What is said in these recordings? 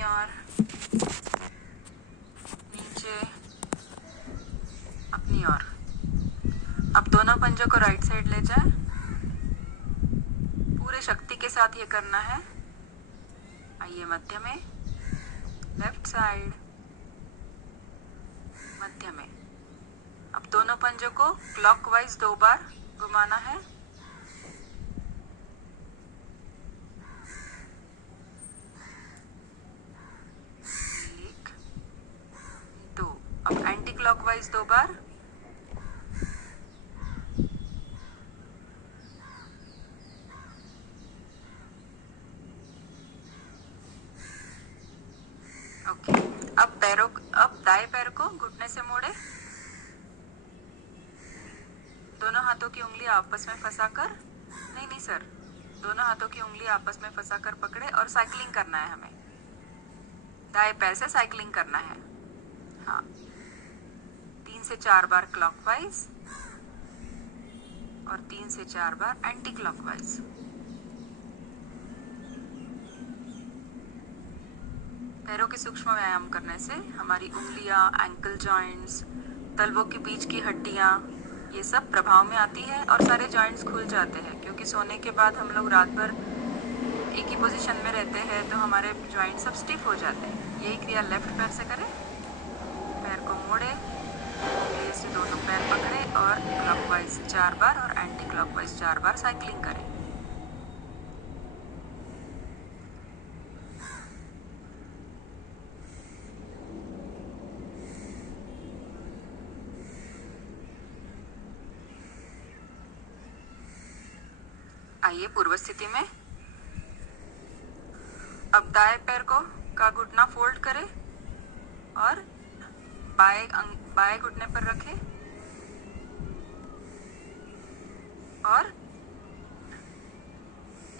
अपनी ओर, नीचे अपनी ओर। अब दोनों पंजों को राइट साइड ले जाएं। पूरे शक्ति के साथ ये करना है। आइए मध्य में, लेफ्ट साइड, मध्य में। अब दोनों पंजों को क्लॉकवाइज 2 बार घुमाना है। एक, दो। अब एंटी क्लॉकवाइज 2 बार। ओके। अब दाएं पैर को घुटने से मोड़े। दोनों हाथों की उंगली आपस में फंसाकर, नहीं सर, दोनों हाथों की उंगली आपस में फंसाकर पकड़े और साइकिलिंग करना है हमें। दाएं पैर से साइकिलिंग करना है। हाँ, 3 से 4 बार क्लॉकवाइज और 3 से 4 बार एंटी क्लॉकवाइज। पैरों के सूक्ष्म व्यायाम करने से हमारी उंगलियां, एंकल जॉइंट्स, तलवों के बीच की हड्डियां, ये सब प्रभाव में आती है और सारे जॉइंट्स खुल जाते हैं। क्योंकि सोने के बाद हम लोग रात भर एक ही पोजीशन में रहते हैं तो हमारे जॉइंट सब स्टिफ हो जाते हैं। यही क्रिया लेफ्ट पैर से करें। पैर को मोड़े, उंगली से दोनों पैर पकड़े और क्लॉकवाइज 4 बार और एंटी क्लॉकवाइज 4 बार साइकिलिंग करें। आइए पूर्व स्थिति में। अब दाएं पैर को का घुटना फोल्ड करें और बाएं घुटने पर रखें और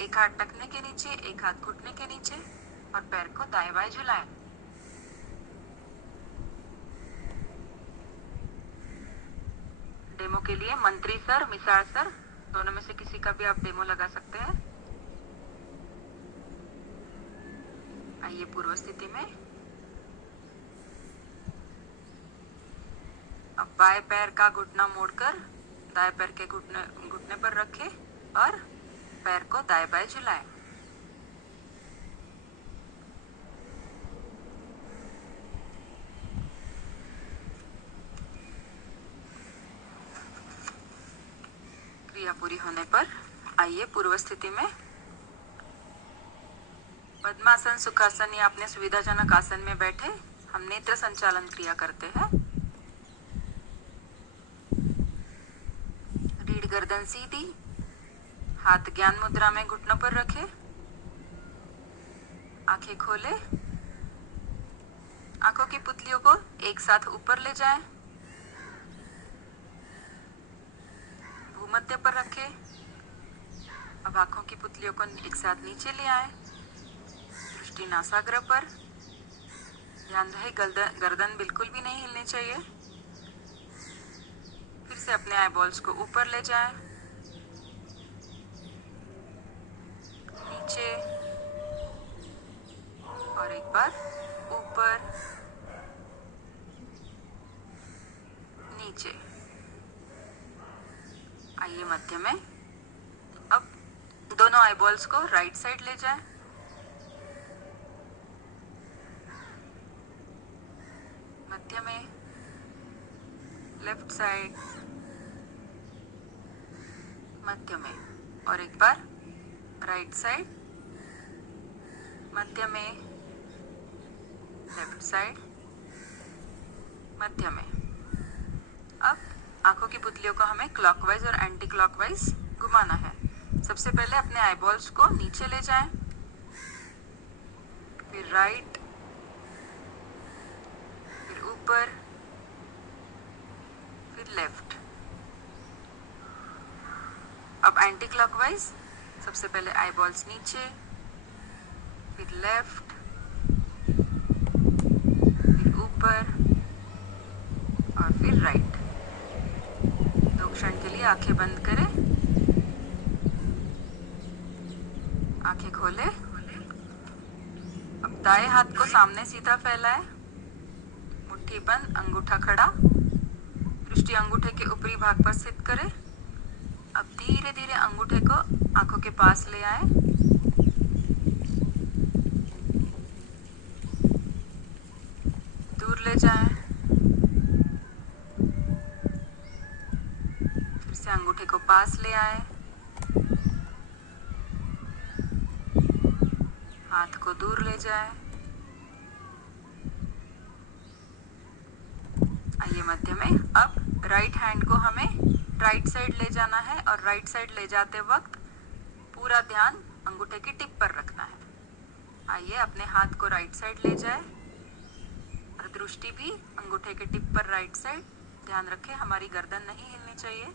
एक हाथ टखने के नीचे, एक हाथ घुटने के नीचे और पैर को दाएं बाएं झुलाएं। डेमो के लिए मंत्री सर, मिसाल सर, दोनों में से किसी का भी आप डेमो लगा सकते हैं। आइए पूर्व स्थिति में। अब बाएं पैर का घुटना मोड़कर दाएं पैर के घुटने पर रखें और पैर को दाएं बाएं झुलाएं। क्रिया पूरी होने पर आइए पूर्व स्थिति में। पद्मासन, सुखासन या अपने सुविधाजनक आसन में बैठे हम नेत्र संचालन क्रिया करते हैं। रीढ़ गर्दन सीधी, हाथ ज्ञान मुद्रा में घुटनों पर रखें, आंखें खोले, आंखों की पुतलियों को एक साथ ऊपर ले जाएं, भूमध्य पर रखें। अब आंखों की पुतलियों को एक साथ नीचे ले आए, दृष्टि नासाग्र पर। ध्यान रहे गर्दन बिल्कुल भी नहीं हिलनी चाहिए। फिर से अपने आई बॉल्स को ऊपर ले जाएं, नीचे और एक बार ऊपर, नीचे। आइए मध्य में। अब दोनों आई बॉल्स को राइट साइड ले जाएं, मध्य में, लेफ्ट साइड, मध्य में और एक बार राइट साइड, मध्य में, लेफ्ट साइड, मध्य में। अब आंखों की पुतलियों को हमें क्लॉकवाइज और एंटी क्लॉकवाइज घुमाना है। सबसे पहले अपने आई बॉल्स को नीचे ले जाएं, फिर राइट, फिर ऊपर, फिर लेफ्ट। अब एंटी क्लॉकवाइज, सबसे पहले आई बॉल्स नीचे, फिर लेफ्ट, फिर ऊपर और फिर राइट। 2 क्षण के लिए आंखें बंद करें, आंखें खोले। अब दाएं हाथ को सामने सीधा फैलाएं, मुट्ठी बंद, अंगूठा खड़ा, दृष्टि अंगूठे के ऊपरी भाग पर स्थित करें। अब धीरे धीरे अंगूठे को आंखों के पास ले आए, दूर ले जाएं, फिर से अंगूठे को पास ले आए, हाथ को दूर ले जाएं। आइए मध्य में। अब राइट हैंड को हमें राइट साइड ले जाना है और राइट साइड ले जाते वक्त पूरा ध्यान अंगूठे की टिप पर रखना है। आइए अपने हाथ को राइट साइड ले जाए और दृष्टि भी अंगूठे के टिप पर राइट साइड। ध्यान रखें हमारी गर्दन नहीं हिलनी चाहिए।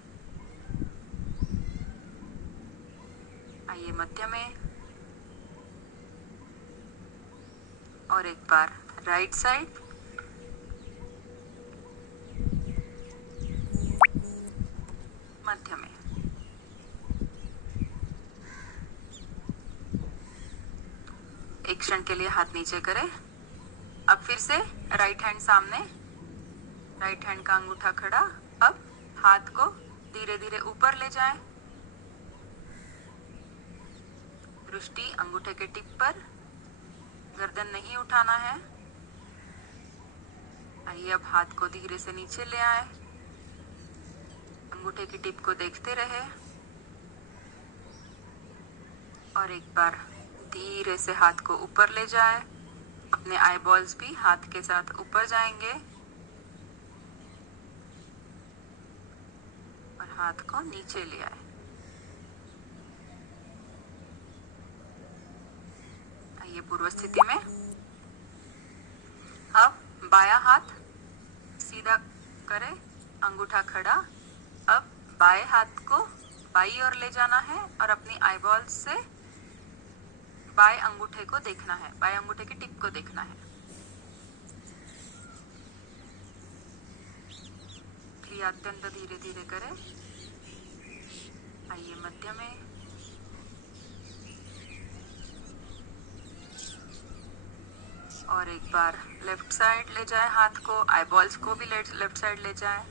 आइए मध्य में और एक बार राइट साइड, मध्य में। एक क्षण के लिए हाथ नीचे करें। अब फिर से राइट हैंड सामने, राइट हैंड का अंगूठा खड़ा। अब हाथ को धीरे धीरे ऊपर ले जाएं, दृष्टि अंगूठे के टिप पर, गर्दन नहीं उठाना है। आइए अब हाथ को धीरे से नीचे ले आए, अंगूठे की टिप को देखते रहे और एक बार धीरे से हाथ को ऊपर ले जाए। अपने आई बॉल्स भी हाथ के साथ ऊपर जाएंगे और हाथ को नीचे ले आए। आइए पूर्व स्थिति में। अब बायां हाथ सीधा करें, अंगूठा खड़ा। अब बाएं हाथ को बाईं ओर ले जाना है और अपनी आई बॉल्स से बाएं अंगूठे को देखना है, बाएं अंगूठे की टिप को देखना है। क्रिया अत्यंत धीरे धीरे करें। आइए मध्य में और एक बार लेफ्ट साइड ले जाए हाथ को, आई बॉल्स को भी लेफ्ट साइड ले जाए।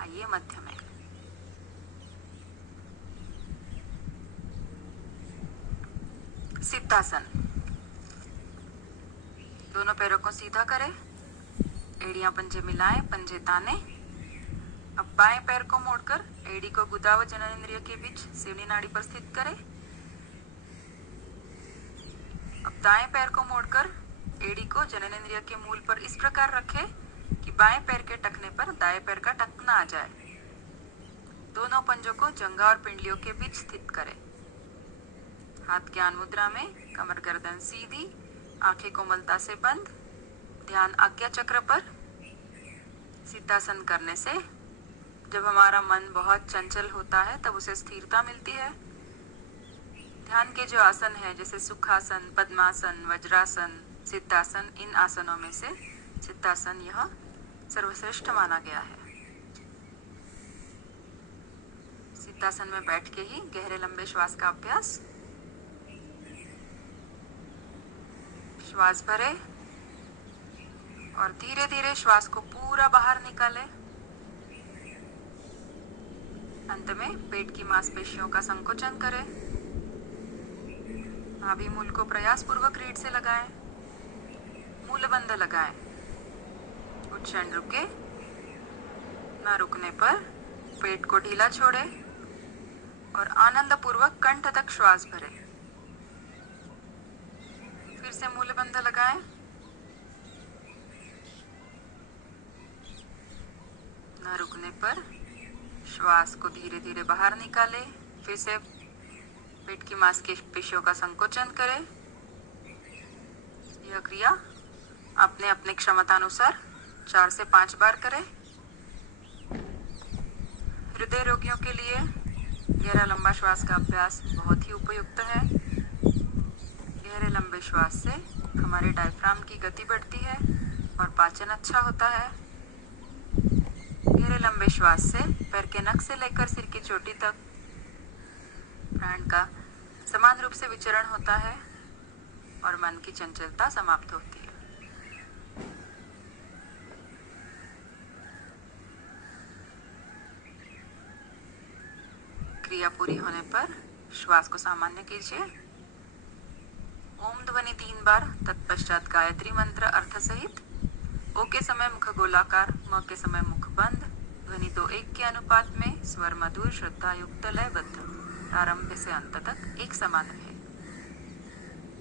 आइए मध्य में। सिद्धासन। दोनों पैरों को सीधा करें, एड़ियां पंजे मिलाएं, पंजे ताने। अब बाएं पैर को मोड़कर एड़ी को गुदा व जननेंद्रिय के बीच सिवनी नाड़ी पर स्थित करें। अब दाएं पैर को मोड़कर एड़ी को जननेंद्रिय के मूल पर इस प्रकार रखें कि बाएं पैर के टखने पर दाएं पैर का टखना आ जाए। दोनों पंजों को जंघा और पिंडलियों के बीच स्थित करें। हाथ ज्ञान मुद्रा में, कमर गर्दन सीधी, आंखें कोमलता से बंद, ध्यान आज्ञा चक्र पर। सिद्धासन करने से जब हमारा मन बहुत चंचल होता है तब उसे स्थिरता मिलती है। ध्यान के जो आसन है जैसे सुखासन, पद्मासन, वज्रासन, सिद्धासन, इन आसनों में से सिद्धासन यह सर्वश्रेष्ठ माना गया है। सिद्धासन में बैठ के ही गहरे लंबे श्वास का अभ्यास। श्वास भरे और धीरे धीरे श्वास को पूरा बाहर निकाले। अंत में पेट की मांसपेशियों का संकोचन करें। नाभि मूल को प्रयास पूर्वक रीढ़ से लगाएं, मूल बंध लगाएं। कुछ क्षण रुके, न रुकने पर पेट को ढीला छोड़े और आनंद पूर्वक कंठ तक श्वास भरें। फिर से मूल बंध लगाएं, न रुकने पर श्वास को धीरे धीरे बाहर निकाले। फिर से पेट की मांसपेशियों का संकोचन करें। यह क्रिया अपने अपने क्षमतानुसार 4 से 5 बार करें। हृदय रोगियों के लिए गहरा लंबा श्वास का अभ्यास बहुत ही उपयुक्त है। गहरे लंबे श्वास से हमारे डायफ्राम की गति बढ़ती है और पाचन अच्छा होता है। गहरे लंबे श्वास से पैर के नख से लेकर सिर की चोटी तक प्राण का समान रूप से विचरण होता है और मन की चंचलता समाप्त होती है। क्रिया पूरी होने पर श्वास को सामान्य कीजिए। ओम ध्वनि 3 बार, तत्पश्चात गायत्री मंत्र अर्थ सहित। ओ के समय मुख गोलाकार, म के समय मुख बंद, ध्वनि 2:1 के अनुपात में, स्वर मधुर श्रद्धा युक्त लयबद्ध, प्रारंभ से अंत तक एक समान रहे।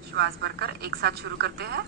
श्वास भरकर एक साथ शुरू करते हैं।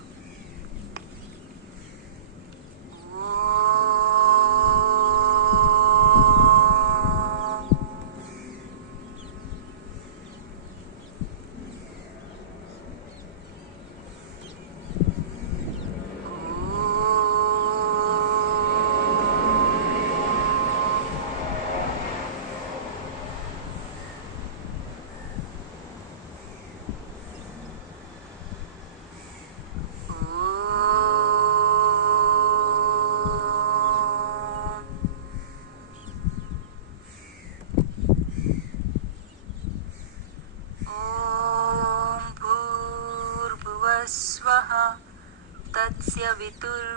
स्वः तत्सवितुर्वरेण्यं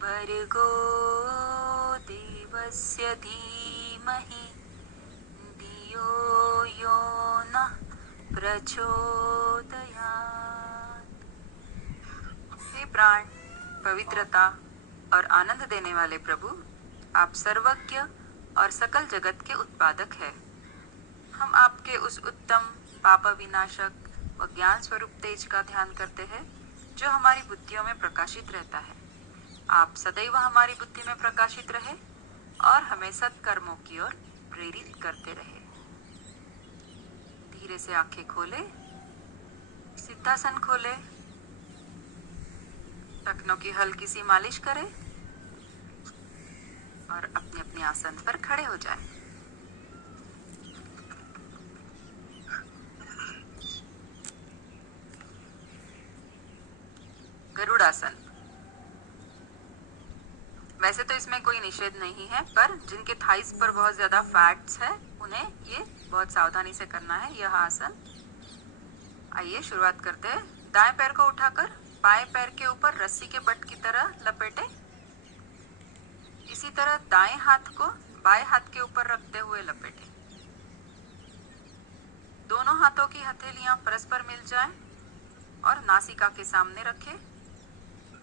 भर्गो देवस्य धीमहि धियो यो नः प्रचोदयात्। हे प्राण, पवित्रता और आनंद देने वाले प्रभु, आप सर्वज्ञ और सकल जगत के उत्पादक हैं। हम आपके उस उत्तम पाप विनाशक व ज्ञान स्वरूप तेज का ध्यान करते हैं जो हमारी बुद्धियों में प्रकाशित रहता है। आप सदैव हमारी बुद्धि में प्रकाशित रहे और हमें सत्कर्मों की ओर प्रेरित करते रहे। धीरे से आंखें खोले, सिद्धासन खोले, टखनों की हल्की सी मालिश करें और अपने अपने आसन पर खड़े हो जाएं। गरुड़ासन। वैसे तो इसमें कोई निषेध नहीं है, पर जिनके थाइस पर बहुत ज्यादा फैट्स है उन्हें ये बहुत सावधानी से करना है यह आसन। आइए शुरुआत करते हैं। दाएं पैर को उठाकर बाएं पैर के ऊपर रस्सी के बट की तरह लपेटे। इसी तरह दाएं हाथ को बाएं हाथ के ऊपर रखते हुए लपेटे। दोनों हाथों की हथेलियां परस्पर मिल जाएं और नासिका के सामने रखें।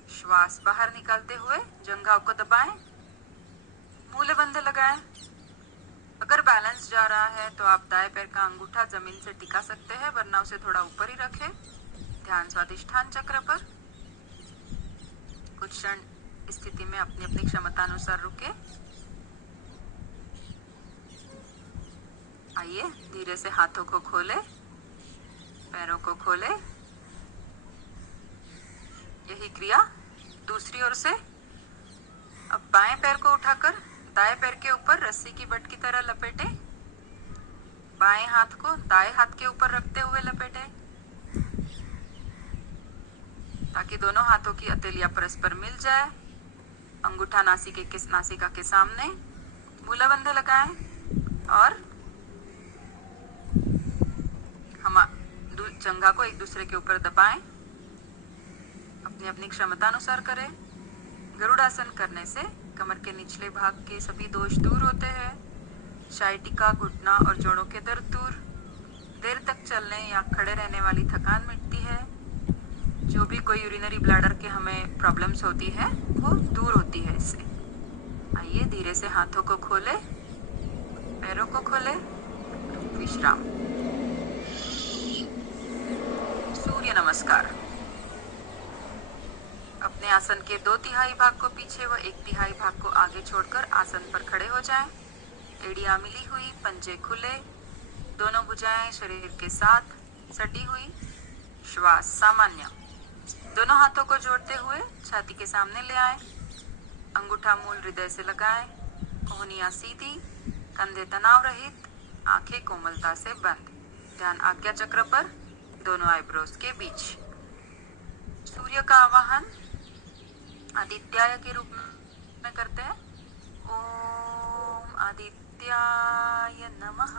श्वास बाहर निकालते हुए जंघाओं को दबाएं, मूलबंध लगाएं। अगर बैलेंस जा रहा है तो आप दाएं पैर का अंगूठा जमीन से टिका सकते हैं, वरना उसे थोड़ा ऊपर ही रखें। ध्यान स्वादिष्ठान चक्र पर। कुछ क्षण स्थिति में अपनी अपनी क्षमता अनुसार रुके। आइए धीरे से हाथों को खोले, पैरों को खोले। यही क्रिया दूसरी ओर से। अब बाएं पैर को उठाकर दाएं पैर के ऊपर रस्सी की बट की तरह लपेटे। बाएं हाथ को दाएं हाथ के ऊपर रखते हुए लपेटे ताकि दोनों हाथों की हथेलियां परस्पर मिल जाए। अंगूठा नासिका के सामने, मूलाबंध लगाएं और हम जंघा को एक दूसरे के ऊपर दबाएं। अपनी अपनी क्षमता अनुसार करें। गरुड़ासन करने से कमर के निचले भाग के सभी दोष दूर होते हैं। शाइटिका, घुटना और जोड़ों के दर्द दूर। देर तक चलने या खड़े रहने वाली थकान मिटती है। जो भी कोई यूरिनरी ब्लैडर के हमें प्रॉब्लम्स होती है वो दूर होती है इससे। आइए धीरे से हाथों को खोले, पैरों को खोले, विश्राम। सूर्य नमस्कार। अपने आसन के 2/3 भाग को पीछे व 1/3 भाग को आगे छोड़कर आसन पर खड़े हो जाएं। एड़ियां मिली हुई, पंजे खुले, दोनों भुजाएं शरीर के साथ सटी हुई। श्वास सामान्य। दोनों हाथों को जोड़ते हुए छाती के सामने ले आए। अंगूठा मूल हृदय से लगाएं। कोहनियां सीधी, कंधे तनाव रहित, आंखें कोमलता से बंद। ध्यान आज्ञा चक्र पर, दोनों आईब्रोज के बीच। सूर्य का आवाहन आदित्याय के रूप में करते हैं। ओम आदित्याय नमः।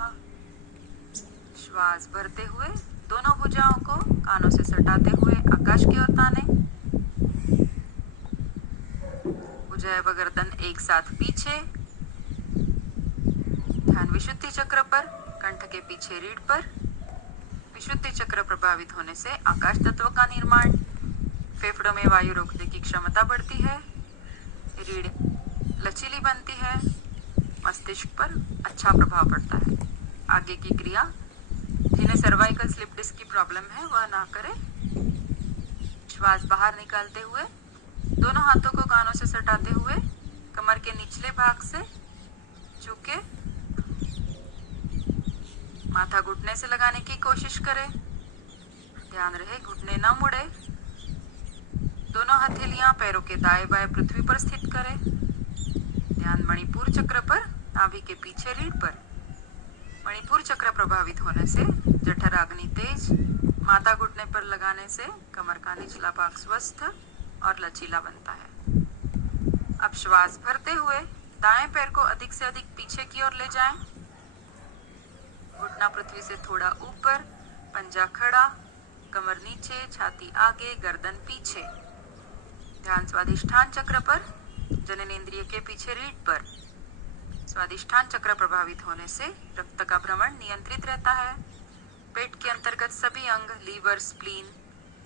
श्वास भरते हुए दोनों भुजाओं को कानों से सटाते हुए आकाश की ओर ताने। भुजाएं व गर्दन एक साथ पीछे। ध्यान विशुद्धि चक्र पर, कंठ के पीछे रीढ़ पर। विशुद्धि चक्र प्रभावित होने से आकाश तत्व का निर्माण, फेफड़ों में वायु रोकने की क्षमता बढ़ती है, रीढ़ लचीली बनती है, मस्तिष्क पर अच्छा प्रभाव पड़ता है। आगे की क्रिया, जिन्हें सर्वाइकल स्लिप डिस्क की प्रॉब्लम है वह ना करें। श्वास बाहर निकालते हुए दोनों हाथों को कानों से सटाते हुए कमर के निचले भाग से झुके माथा घुटने से लगाने की कोशिश करें। ध्यान रहे घुटने न मुड़े। दोनों हथेलियां पैरों के दाएं बाएं पृथ्वी पर स्थित करें। ध्यान मणिपुर चक्र पर, नाभि के पीछे रीढ़ पर। मणिपुर चक्र प्रभावित होने से जठराग्नि तेज, माथा घुटने पर लगाने से कमर का निचला भाग स्वस्थ और लचीला बनता है। अब श्वास भरते हुए दाएं पैर को अधिक से अधिक पीछे की ओर ले जाएं। घुटना पृथ्वी से थोड़ा ऊपर, पंजा खड़ा, कमर नीचे, छाती आगे, गर्दन पीछे। ध्यान स्वादिष्ठान चक्र पर, जननेंद्रिय के पीछे रीढ़ पर। स्वादिष्ठान चक्र प्रभावित होने से रक्त का भ्रमण नियंत्रित रहता है। पेट के अंतर्गत सभी अंग, लीवर, स्प्लीन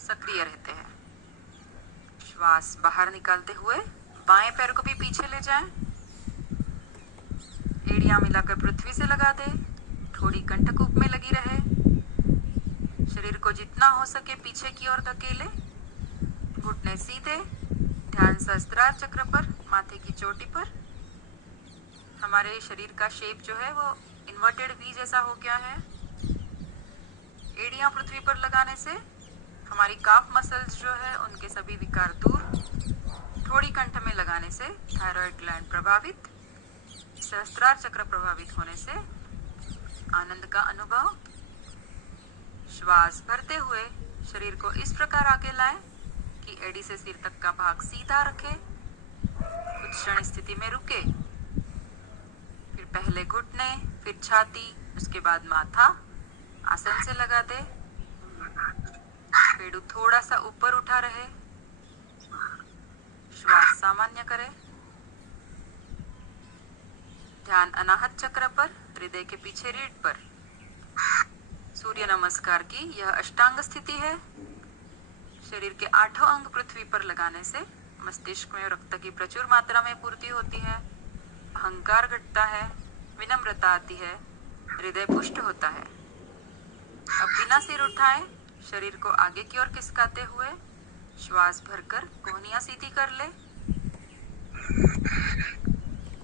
सक्रिय रहते हैं। श्वास बाहर निकालते हुए बाएं पैर को भी पीछे ले जाएं। एड़ियां मिलाकर पृथ्वी से लगा दे, थोड़ी कंठकूप में लगी रहे। शरीर को जितना हो सके पीछे की ओर धकेले, घुटने सीधे। ध्यान सहस्त्रार चक्र पर, माथे की चोटी पर। हमारे शरीर का शेप जो है वो इन्वर्टेड वी जैसा हो गया है। एड़ियां पृथ्वी पर लगाने से हमारी काफ मसल्स जो है उनके सभी विकार दूर। थोड़ी कंठ में लगाने से थायराइड ग्लैंड प्रभावित। सहस्त्रार चक्र प्रभावित होने से आनंद का अनुभव। श्वास भरते हुए शरीर को इस प्रकार आगे लाएं कि एड़ी से सिर तक का भाग सीधा रखें। कुछ क्षण स्थिति में रुके, फिर पहले घुटने, फिर छाती, उसके बाद माथा आसन से लगा दे। पेड़ू थोड़ा सा ऊपर उठा रहे। श्वास सामान्य करें। ध्यान अनाहत चक्र पर, हृदय के पीछे रीढ़ पर। सूर्य नमस्कार की यह अष्टांग स्थिति है। शरीर के 8 अंग पृथ्वी पर लगाने से मस्तिष्क में रक्त की प्रचुर मात्रा में पूर्ति होती है, अहंकार घटता है, विनम्रता आती है, हृदय पुष्ट होता है। अब बिना सिर उठाए शरीर को आगे की ओर खिसकाते हुए श्वास भरकर कोहनियां सीधी कर ले।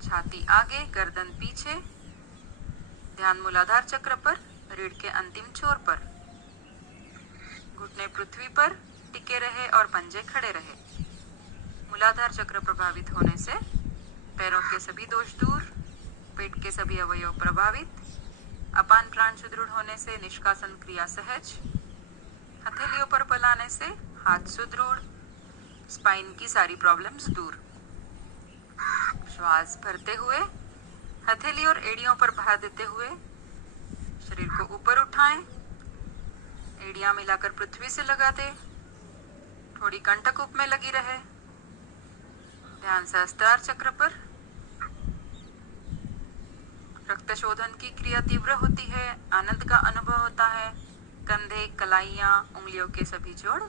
छाती आगे, गर्दन पीछे। ध्यान मूलाधार चक्र पर, रीढ़ के अंतिम छोर पर। घुटने पृथ्वी पर टिके रहे और पंजे खड़े रहे। मूलाधार चक्र प्रभावित होने से पैरों के सभी दोष दूर, पेट के सभी अवयव प्रभावित, अपान प्राण सुदृढ़ होने से निष्कासन क्रिया सहज, हथेलियों पर बलाने से हाथ सुदृढ़, स्पाइन की सारी प्रॉब्लम्स दूर। श्वास भरते हुए हथेली और एड़ियों पर भार देते हुए शरीर को ऊपर उठाएं। एड़ियां मिलाकर पृथ्वी से लगा दे, थोड़ी कंठकूप में लगी रहे। ध्यान सहस्त्रार चक्र पर। रक्त शोधन की क्रिया तीव्र होती है, आनंद का अनुभव होता है। कंधे, कलाइयां, उंगलियों के सभी जोड़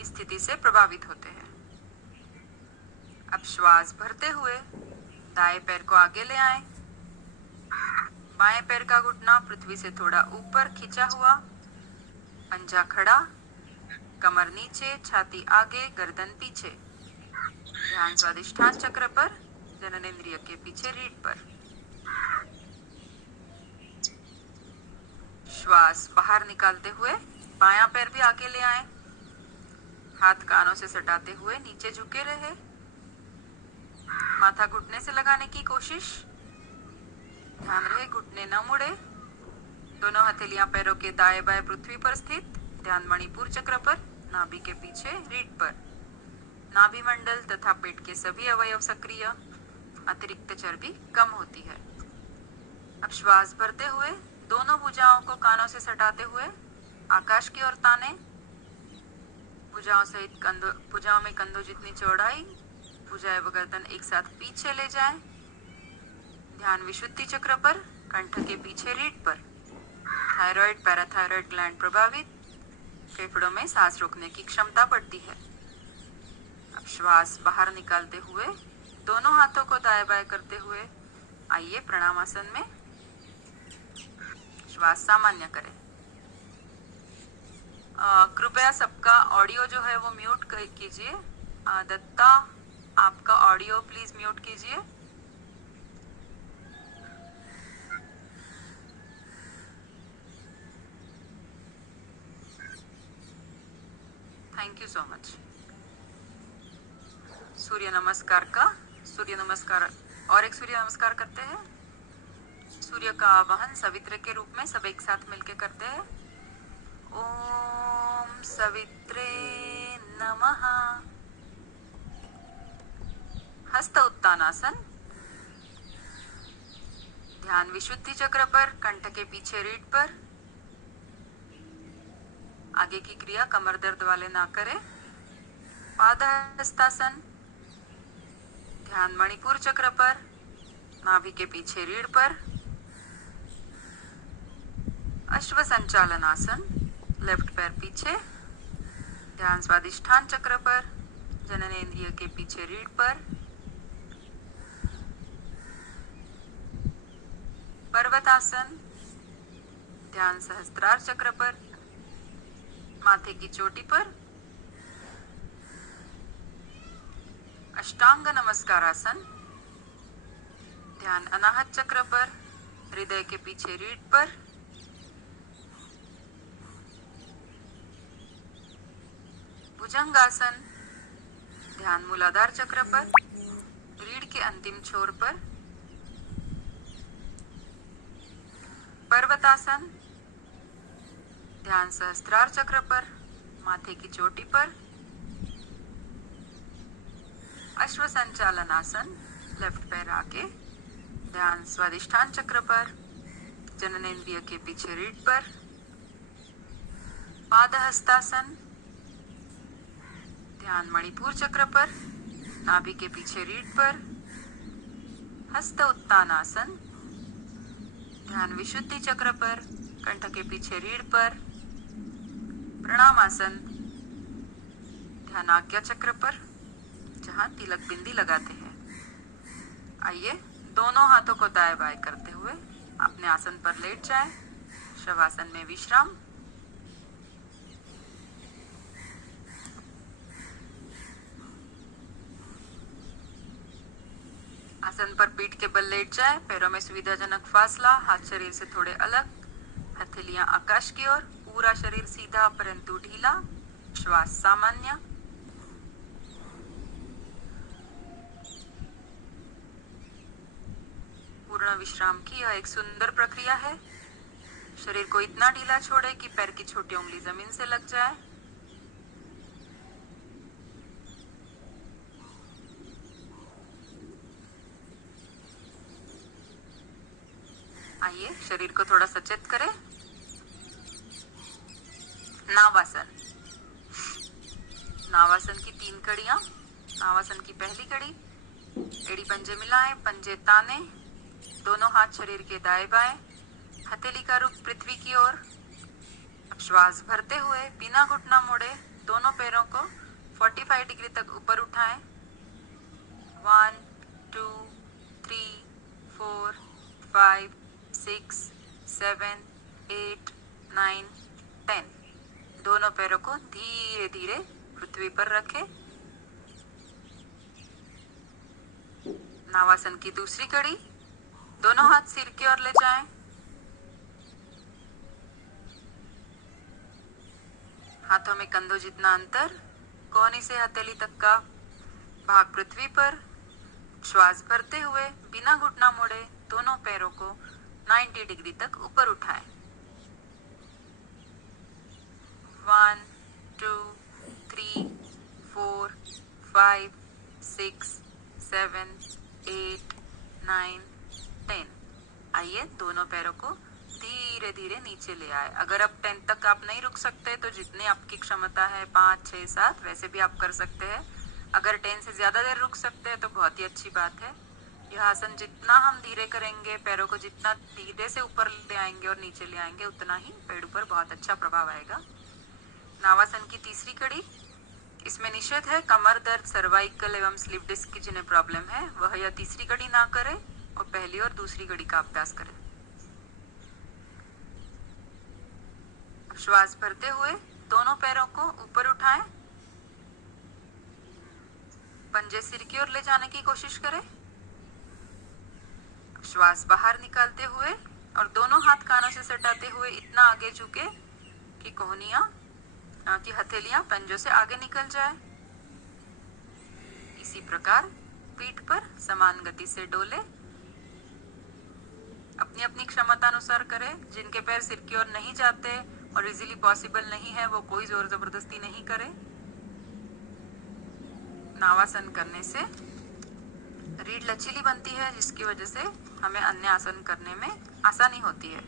इस स्थिति से प्रभावित होते हैं। अब श्वास भरते हुए दाएं पैर को आगे ले आएं। बाएं पैर का घुटना पृथ्वी से थोड़ा ऊपर खिंचा हुआ, पंजा खड़ा, कमर नीचे, छाती आगे, गर्दन पीछे। ध्यान स्वादिष्ठान चक्र पर, जननेंद्रिय के पीछे रीढ़ पर। श्वास बाहर निकालते हुए बायां पैर भी आगे ले आएं। हाथ कानों से सटाते हुए नीचे झुके रहे। माथा घुटने से लगाने की कोशिश। ध्यान रहे घुटने न मुड़े। दोनों हथेलियां पैरों के दाएं बाएं पृथ्वी पर स्थित। ध्यान मणिपुर चक्र पर, नाभि के पीछे रीढ़ पर। नाभि मंडल तथा पेट के सभी अवयव सक्रिय, अतिरिक्त चर्बी कम होती है। अब श्वास भरते हुए दोनों भुजाओं को कानों से सटाते हुए आकाश की ओर ताने। भुजाओं में कंधों जितनी चौड़ाई, भुजाएं व गर्दन एक साथ पीछे ले जाएं। ध्यान विशुद्धि चक्र पर, कंठ के पीछे रीढ़ पर। थायराइड पैराथायराइड ग्लैंड प्रभावित, फेफड़ों में सांस रोकने की क्षमता बढ़ती है। अब श्वास बाहर निकालते हुए दोनों हाथों को दाएं बाएं करते हुए आइए प्रणामासन में श्वास सामान्य करें। कृपया सबका ऑडियो जो है वो म्यूट कीजिए। दत्ता, आपका ऑडियो प्लीज म्यूट कीजिए। Thank you so much. Surya Namaskar और एक सूर्य नमस्कार करते हैं। सूर्य का आवाहन सवित्र के रूप में सब एक साथ मिलके करते हैं। ओम सवित्रे नमः। हस्त उत्तानासन। ध्यान विशुद्धि चक्र पर, कंठ के पीछे रीढ़ पर। आगे की क्रिया कमर दर्द वाले ना करें। पादहस्तासन। ध्यान मणिपुर चक्र पर, नाभि के पीछे रीढ़ पर। अश्व संचालन आसन, लेफ्ट पैर पीछे। ध्यान स्वादिष्ठान चक्र पर, जननेंद्रिय के पीछे रीढ़ पर। पर्वतासन। ध्यान सहस्त्रार चक्र पर, माथे की चोटी पर। अष्टांग नमस्कार आसन। ध्यान अनाहत चक्र पर, हृदय के पीछे रीढ़ पर। भुजंगासन। ध्यान मूलाधार चक्र पर, रीढ़ के अंतिम छोर पर। पर्वतासन। ध्यान सहस्त्रार चक्र पर, माथे की चोटी पर। अश्व संचालन आसन, लेफ्ट पैर आगे। ध्यान स्वादिष्ठान चक्र पर, जननेंद्रिय के पीछे रीढ़ पर। पादहस्तासन। ध्यान मणिपुर चक्र पर, नाभि के पीछे रीढ़ पर। हस्त उत्तानासन। ध्यान विशुद्धि चक्र पर, कंठ के पीछे रीढ़ पर। प्रणामासन। ध्यान आज्ञा चक्र पर, जहां तिलक बिंदी लगाते हैं। आइए दोनों हाथों को दाएं बाएं करते हुए अपने आसन पर लेट जाएं। शवासन में विश्राम। आसन पर पीठ के बल लेट जाए, पैरों में सुविधाजनक फासला, हाथ शरीर से थोड़े अलग, हथेलियां आकाश की ओर, पूरा शरीर सीधा परंतु ढीला। श्वास सामान्य। पूर्ण विश्राम की यह एक सुंदर प्रक्रिया है। शरीर को इतना ढीला छोड़े कि पैर की छोटी उंगली जमीन से लग जाए। आइए शरीर को थोड़ा सचेत करें। नावासन। नावासन की 3 कड़ियां। नावासन की पहली कड़ी, एड़ी पंजे मिलाएं, पंजे ताने, दोनों हाथ शरीर के दाएं बाएं, हथेली का रुख पृथ्वी की ओर। अब श्वास भरते हुए बिना घुटना मोड़े दोनों पैरों को 45 डिग्री तक ऊपर उठाएं। 1 2 3 4 5 6 7 8 9 10। दोनों पैरों को धीरे धीरे पृथ्वी पर रखें। नावासन की दूसरी कड़ी, दोनों हाथ सिर की ओर ले जाएं। हाथों में कंधों जितना अंतर, कोहनी से हथेली तक का भाग पृथ्वी पर। श्वास भरते हुए बिना घुटना मोड़े दोनों पैरों को 90 डिग्री तक ऊपर उठाएं। 1 2 3 4 5 6 7 8 9 10। आइए दोनों पैरों को धीरे धीरे धीरे नीचे ले आए। अगर अब 10 तक आप नहीं रुक सकते तो जितनी आपकी क्षमता है 5, 6, 7 वैसे भी आप कर सकते हैं। अगर 10 से ज़्यादा देर रुक सकते हैं तो बहुत ही अच्छी बात है। यह आसन जितना हम धीरे करेंगे, पैरों को जितना धीरे से ऊपर ले आएंगे और नीचे ले आएंगे, उतना ही पेड़ पर बहुत अच्छा प्रभाव आएगा। नावासन की तीसरी कड़ी, इसमें निषेध है कमर दर्द, सर्वाइकल एवं स्लिप डिस्क की जिन्हें प्रॉब्लम है वह यह तीसरी कड़ी ना करें और पहली और दूसरी कड़ी का अभ्यास करें। श्वास भरते हुए दोनों पैरों को ऊपर उठाएं, पंजे सिर की ओर ले जाने की कोशिश करें। श्वास बाहर निकालते हुए और दोनों हाथ कानों से सटाते हुए इतना आगे झुके कि कोहनियां की हथेलियां पंजों से आगे निकल जाए। इसी प्रकार पीठ पर समान गति से डोले। अपनी अपनी क्षमता अनुसार करें। जिनके पैर सिर की ओर नहीं जाते और इजीली पॉसिबल नहीं है वो कोई जोर जबरदस्ती नहीं करे। नावासन करने से रीढ़ लचीली बनती है जिसकी वजह से हमें अन्य आसन करने में आसानी होती है।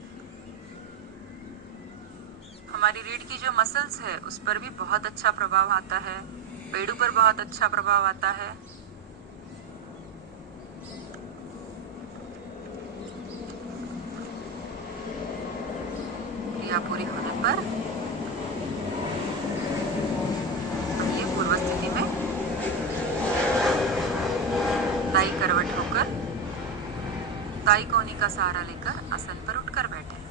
हमारी रीढ़ की जो मसल्स है उस पर भी बहुत अच्छा प्रभाव आता है, पेड़ों पर बहुत अच्छा प्रभाव आता है। क्रिया पूरी होने पर आइए पूर्व स्थिति में दाई करवट होकर दाई कोहनी का सहारा लेकर आसन पर उठकर बैठे।